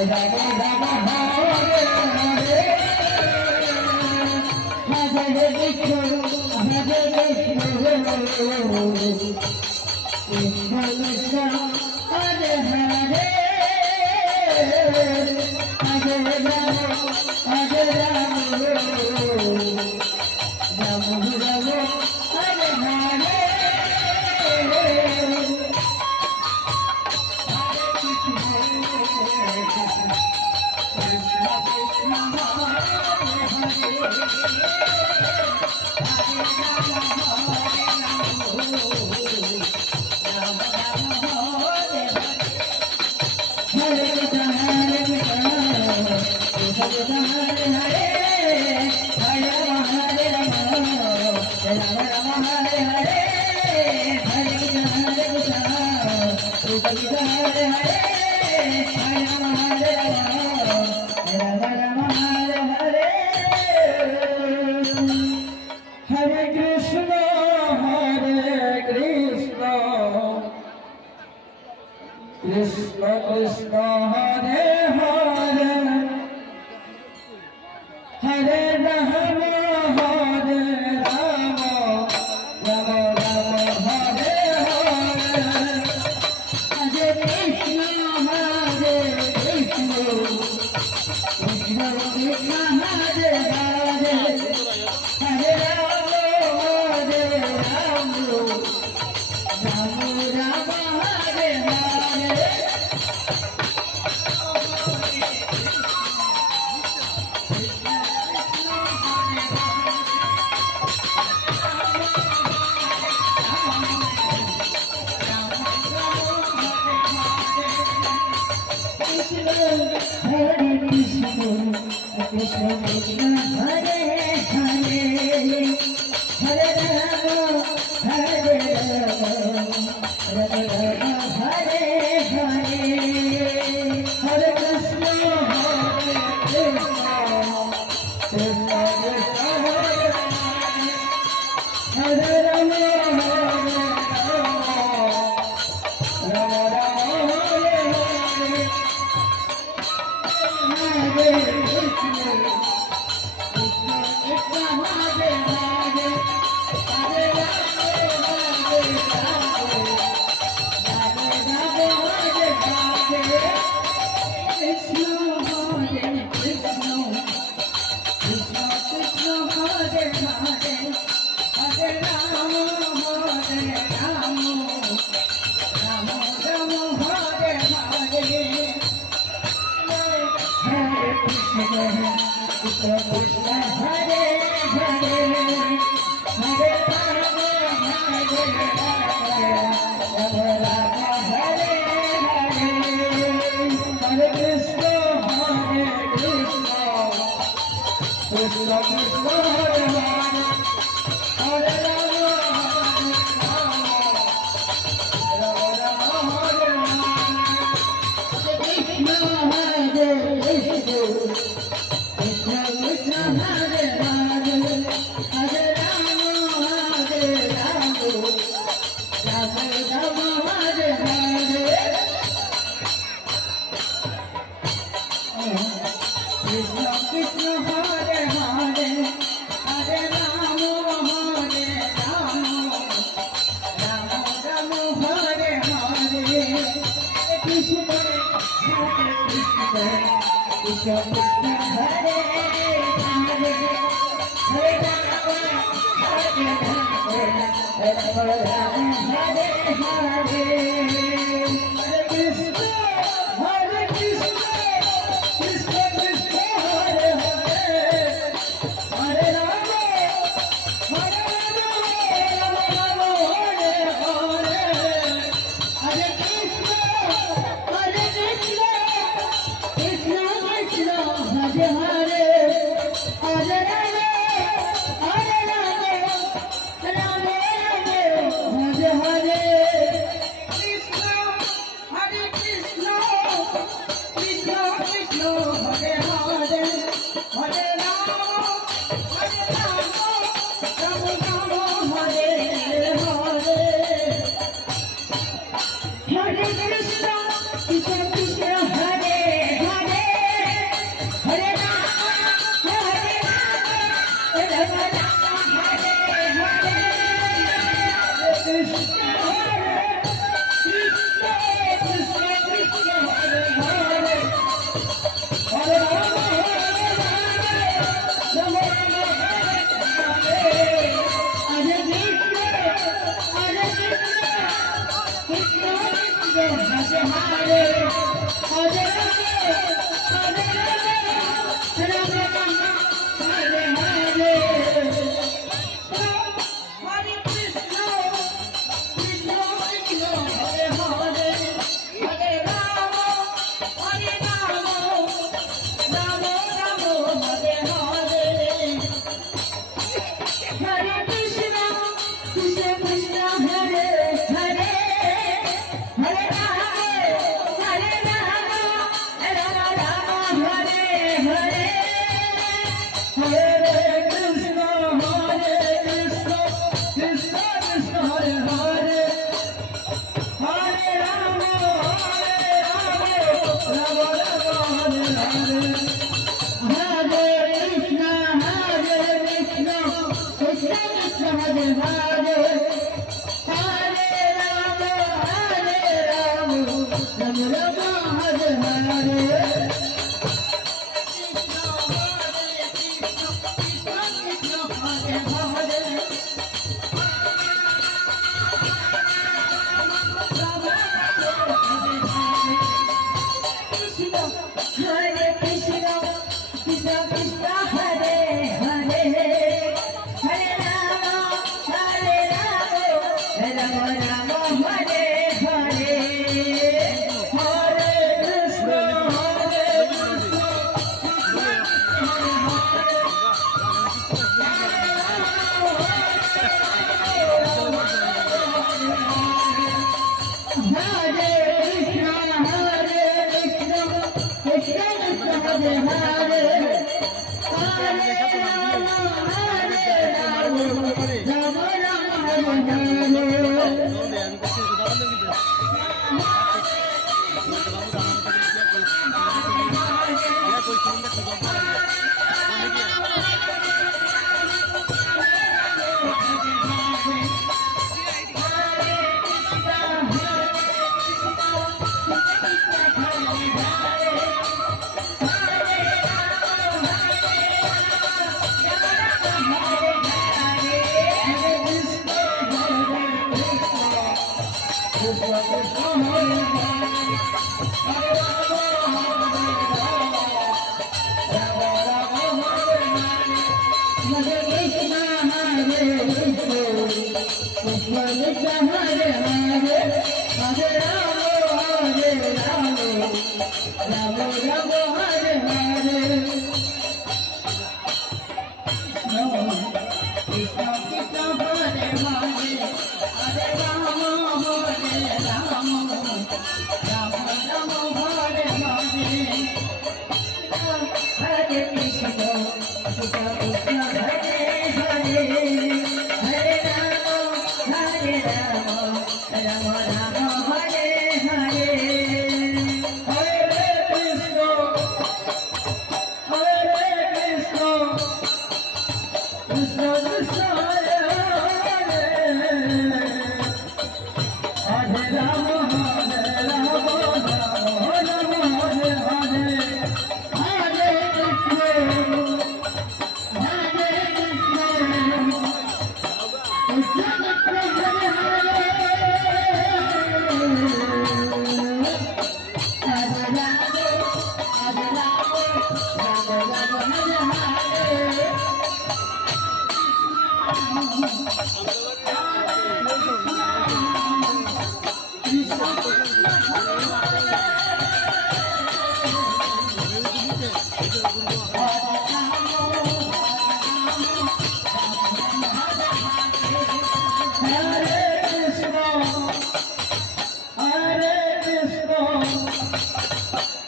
Krishna Krishna Hare Hare Hare Rama Hare Rama Rama Rama Hare Hare Hare Krishna Hare Krishna Krishna Krishna Hare Hare Hare Rama Hare Rama Rama Rama Hare Hare Krishna Krishna Hare Hare Hare Rama Hare Rama Rama Rama Hare Hare Hare Krishna Hare Krishna Krishna Krishna Hare Rama Hare Rama Rama Rama Hare Hare Hare Krishna Krishna Krishna Hare Hare Hare Rama Hare Rama Rama Rama Hare Hare Krishna Hare Krishna Krishna Krishna Hare Hare Hare Rama Hare Rama Rama Rama Hare Hare Hare Krishna Krishna Krishna Hare Hare Hare Rama Hare Rama Rama Hare Hare Hare Krishna Hare Krishna Krishna Krishna Hare Hare Hare Rama Hare Rama Rama Rama Hare Krishna Krishna Hare Hare Hare Rama Hare Rama Rama Rama Hare Hare Krishna Hare Krishna Krishna Krishna Hare Hare Hare Rama Hare Rama Rama Rama Hare Hare Hare Krishna Hare Krishna Krishna Krishna Hare Hare Hare Rama Hare Rama Rama Hare Hare Hare Krishna Hare Krishna Krishna Krishna Hare Hare Hare Rama Hare Rama Rama Rama Hare Hare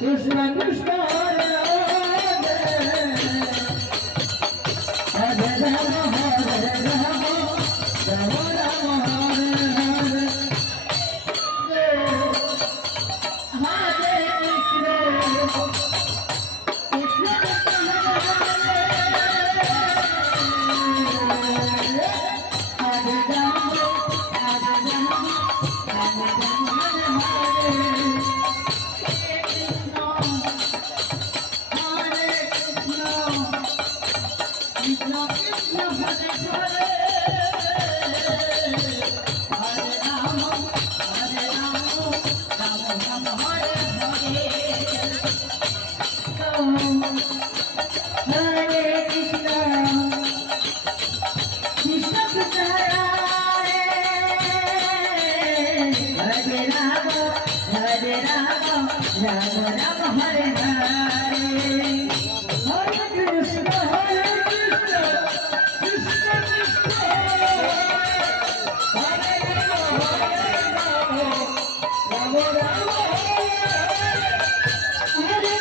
Krishna Krishna Hare Hare Ram Ram Hare Hare Hare Krishna Krishna Krishna হরে রাম রাম রাম হরে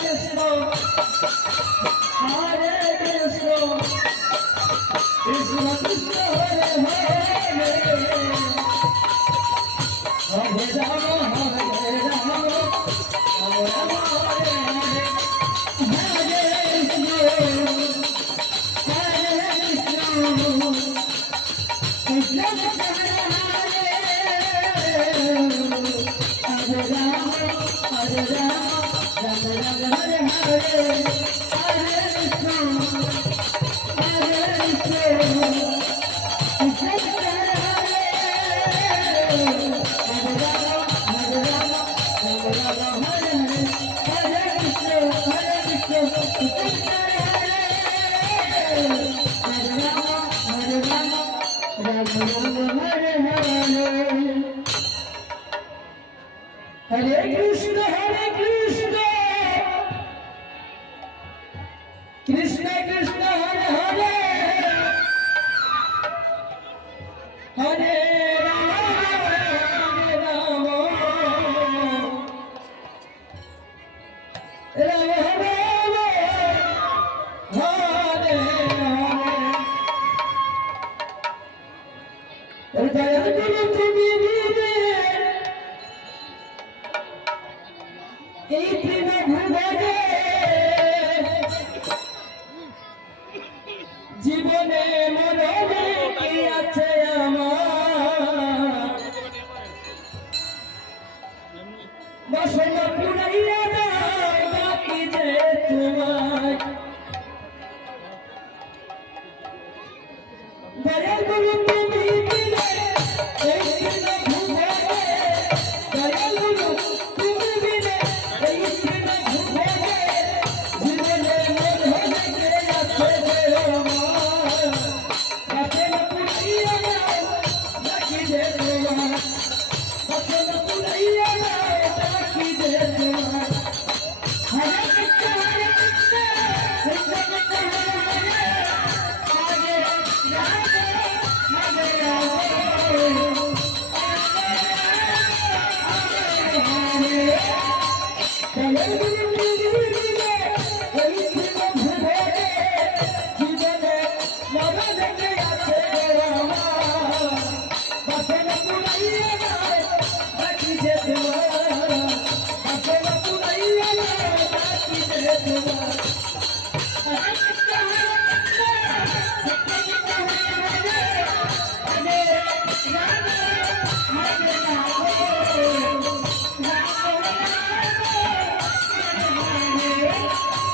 Krishna Krishna Krishna Hare Hare Hare Ram Ram Ram Hare Hare Hare Krishna, Krishna Krishna, Hare Hare, Hare Rama, Rama Rama, Hare Hare, Jaya Guru Tumi এই প্রেম ভুবনে জীবনে মরণে কি আছে আমার বাসনা পুরাইয়া দাও বাকি যে তোমার